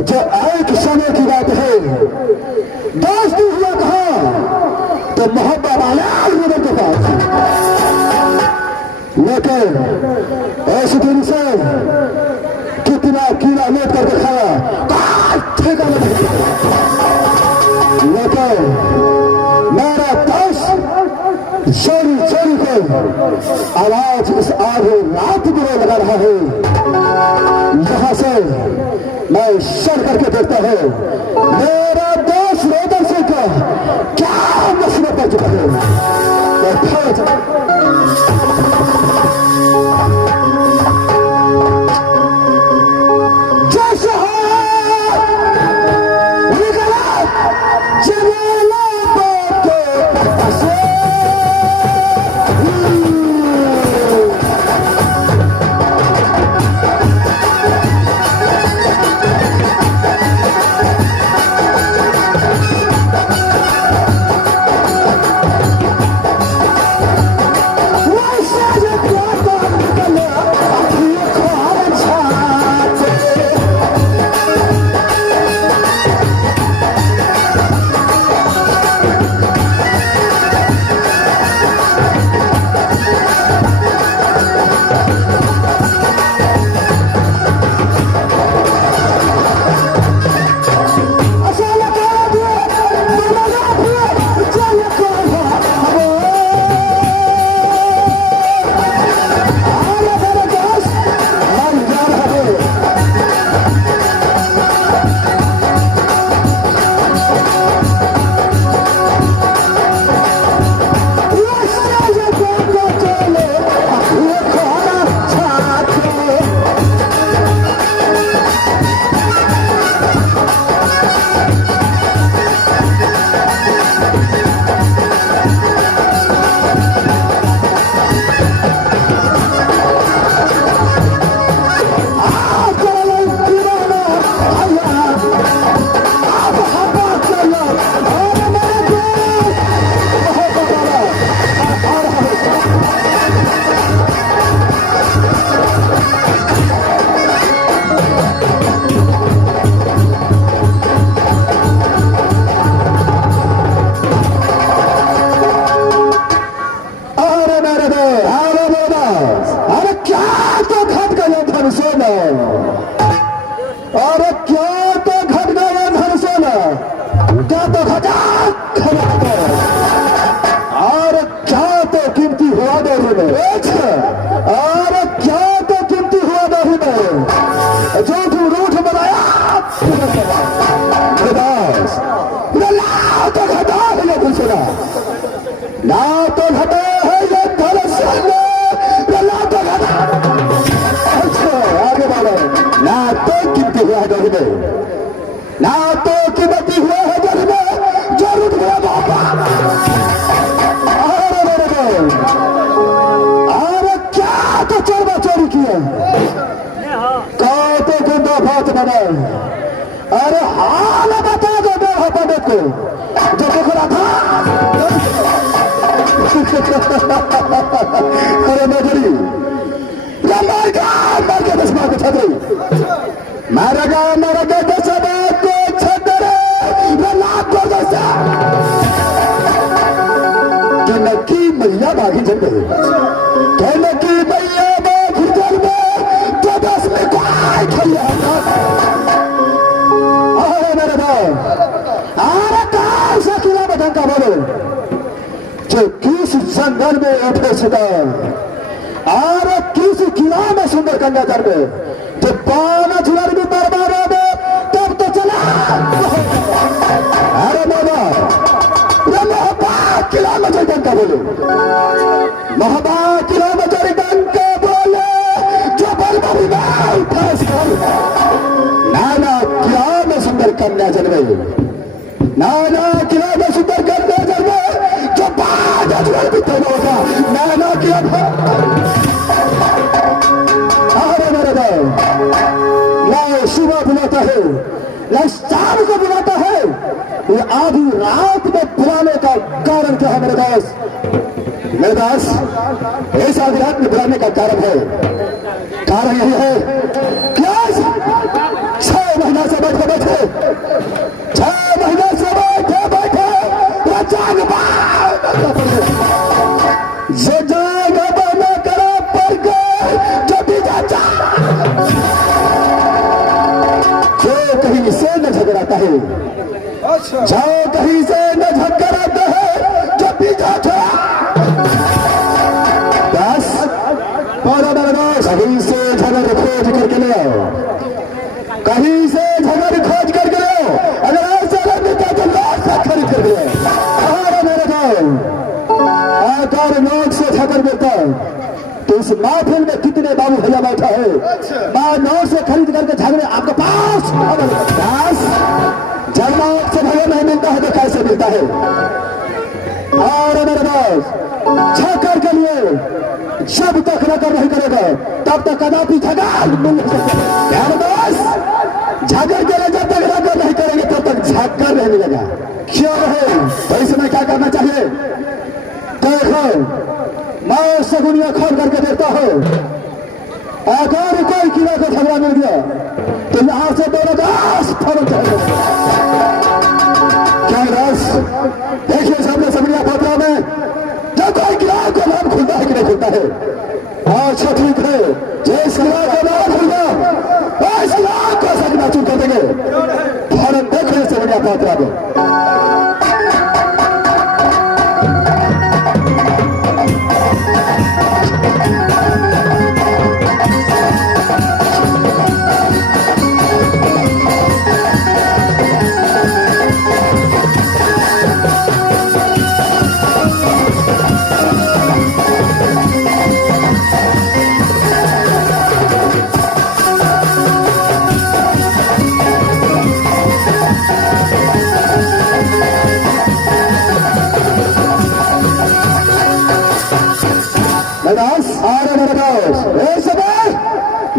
जो एक समय की बात है। दोस्ती हुआ कहा तो मोहब्बत वाले आलम के पास, लेकिन ऐसे दिन से कितना कीड़ा लेट करके खाया ठेका नहीं, लेकिन मेरा दोस्त चोरी चोरी को आवाज इस आधे रात में लगा रहा है। यहां से मैं सर करके देखता हूं मेरा दोस्त रोदन सिंह का क्या मसला पड़ चुका है। अरे क्या तो घट गया घर से ना, क्या तो घटा और क्या तो कीमती हुआ दौरी में, और क्या तो कीमती हुआ दौरी में जो तुम रूठ बनाया तो घटा है ये घर से ना तो घटा है ये घर से ना तो घटा। आगे बढ़ो ना तो कीमती हुआ दौरी में, ना तो कीमती हुआ है दौरी में जो रूठ गया बाबा। और क्या तो चोरा चोरी किया कहते को दो बात बनाए। अरे हाल बता दो मेरा पंडित को जो देख रहा था। अरे नजरी मार के दस मार छतरी मारेगा मारेगा दस को छतरे लाख को दस कहने की मैया बागी जल गई, कहने की मैया बागी जल में तो दस में कोई खैया मेरे भाई। अरे कौन सा किला बदन का बोलो जो किस जंगल में उठे शिकार, और किस किला में सुंदर कन्या कर में जो पाना झुलर भी बर्बाद हो तब तो चला। अरे बाबा किला में जो डंका बोले, महाबा किला में जो डंका बोले जो बलबरी में फंस गए। नाना किला में सुंदर कन्या जन्मे, नाना किला में सुंदर कन्या जन्मे जो बाद अजगर भी तो होगा नाना किला। अरे मेरे भाई ना सुबह बुलाता है ना शाम को बुलाता है, ये आधी रात में बुलाने का कारण क्या है मेरे दास? मेरे दास इस आधी रात में बुलाने का कारण है, कारण यही है क्या है। जाओ कहीं से न झक्कर आता है जब भी जाता बस कहीं से झगड़ खोज करके ले आओ, कहीं से झगड़ खोज करके ले आओ। अगर ऐसा नहीं मिलता तो नोट से खरीद कर ले आओ। मेरे गाँव आकार नोट से झगड़ मिलता तो इस महफिल में कितने बाबू भैया बैठा है, मैं नोट से खरीद करके झगड़े आपके पास जब नोट से भैया नहीं मिलता है तो कैसे मिलता है। और मेरे दोस्त झगड़ के लिए जब तक नकर नहीं करेगा तब तक कदापि झगड़ मिल नहीं सकता। झगड़ के लिए जब तक नकर नहीं करेंगे तब तक झगड़ नहीं मिलेगा। क्यों है तो इसमें क्या करना चाहिए? देखो मैं सगुनिया खोल करके देखता हूं, अगर कोई किला को झगड़ा मिल गया तो यहां से 2 फौरन क्या रस देखिए सामने सगुनिया पत्रा में जब कोई किला को नाम खुलता है कि नहीं खुलता है। अच्छा ठीक है, जिस किला का नाम खुलता इस किला को सगुना चुन कर देंगे फौरन देख रहे सगुनिया पत्रा में।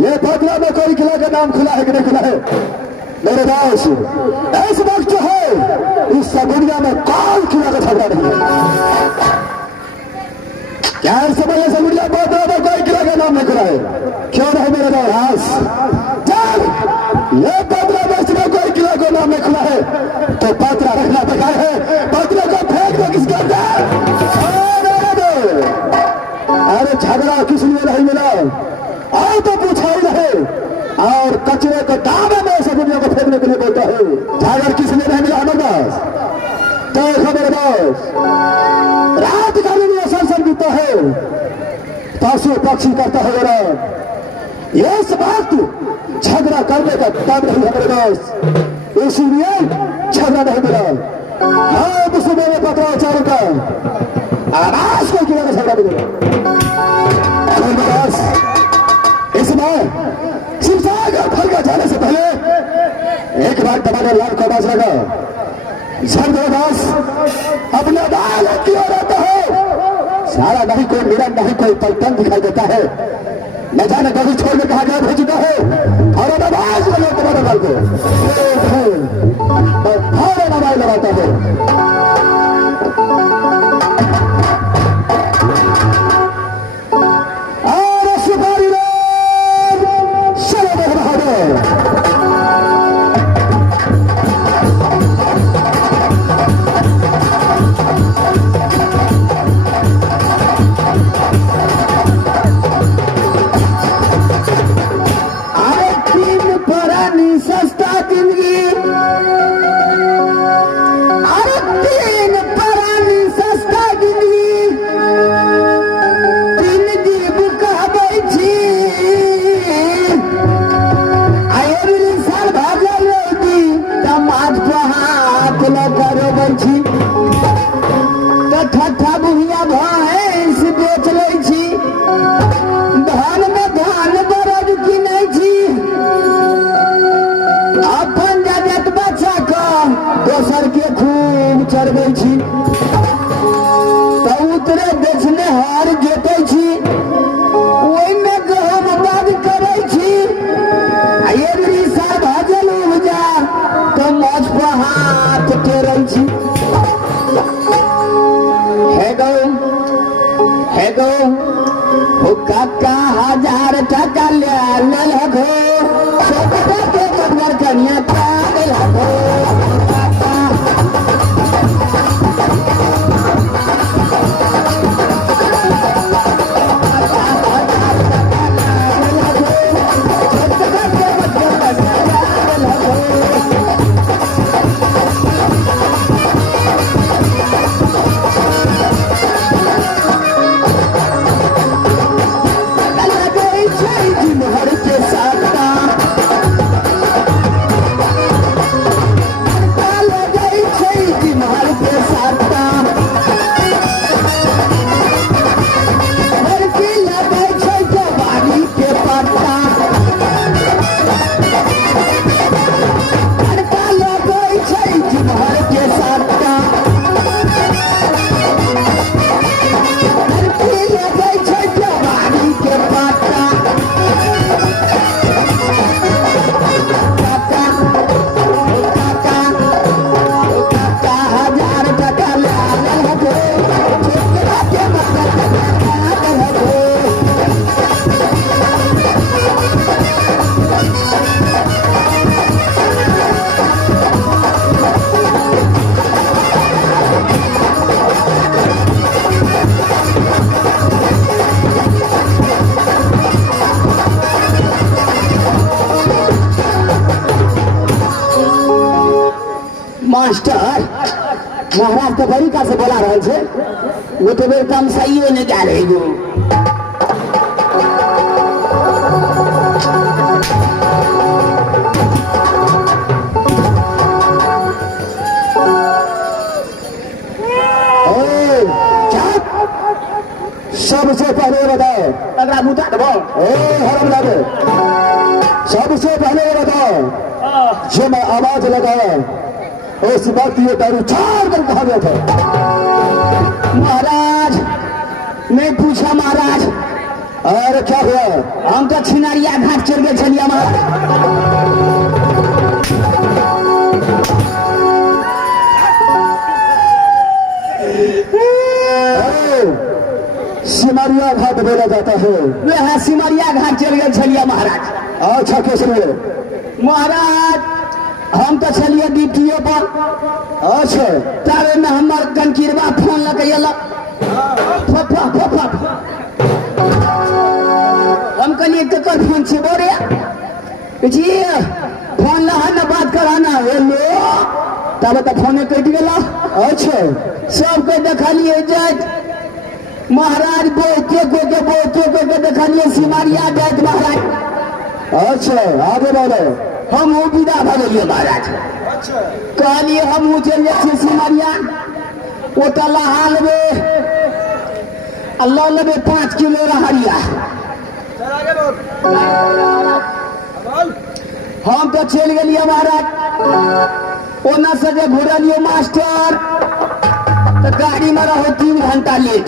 ये पटना में कोई किला का नाम खुला है कि नहीं खुला है मेरे दास? इस वक्त जो है इस दुनिया में कौन किला का झगड़ा नहीं है? क्या इस समय सगुनिया पटना में कोई किला का नाम नहीं खुला है? क्यों नहीं मेरे दास? जब ये पटना में इसमें कोई किला का नाम नहीं खुला है तो पटना रखना बेकार है, पटना को फेंक दो किसके अंदर। अरे झगड़ा किस लिए नहीं मिला और तो पूछा ही रहे, और कचरे को दावे में सगुनिया को फेंकने के लिए बोलता है। झगड़ किस लिए नहीं मिला हमारे पास? तो खबर बस रात का भी असर बीतता है, पशु पक्षी करता है जरा ये वक्त झगड़ा करने का तब नहीं हमारे पास, इसीलिए झगड़ा नहीं मिला। हाँ मुस्लिम में पकड़ा चारों का आवाज को किया झगड़ा मिलेगा। इसमें शिवसागर फलका जाने से पहले एक बार टमाटर लाल को बाज लगा जबरदस्त अपने बाल की ओर आता है। सारा नहीं कोई मेरा नहीं कोई पलटन दिखाई देता है, न जाने कभी छोड़ने कहा गया भेज चुका है। और आवाज लगा टमाटर लाल को और आवाज लगाता है। उतरे बेचने हार जोते वही में गहम बाग करे भाजल उपजा तो मौज पर हाथ टेरे काका 1000 टका ले लगो के कमर कनिया लगो मास्टर महाराज तो बड़ी का से बोला रहे थे वो तो बेर कम सही होने क्या रहे गो सबसे पहले बताओ अगर मुझा दबो हरम लागे सबसे पहले बताओ जो मैं आवाज लगाया उस वक्त ये दारू चार दिन कहा गया था महाराज मैं पूछा महाराज अरे क्या हुआ हम तो छिनारिया घाट चल गए चलिए महाराज सिमरिया घाट बोला जाता है वह सिमरिया घाट चल गए छलिया महाराज अच्छा कैसे महाराज हम तो छलिए ड्यूटियों पर अच्छा तारे में हमार कनकिरवा फोन लगे हम कहलिए केकर फोन से बोरे जी फोन ला ना बात कराना हेलो तब तो फोन कट गया अच्छा सबके देखलिए जात महाराज बोलते को देखलिए सिमरिया जात महाराज अच्छा आगे बोलो हम वो विदा भगलिए महाराज कहलिए हम वो चल जाए सिमरिया वो तला हाल में अल्लाह लबे 5 किलो रहरिया हम तो चल गए महाराज ओना से घुरलिए मास्टर तो गाड़ी में रहो 3 घंटा लेट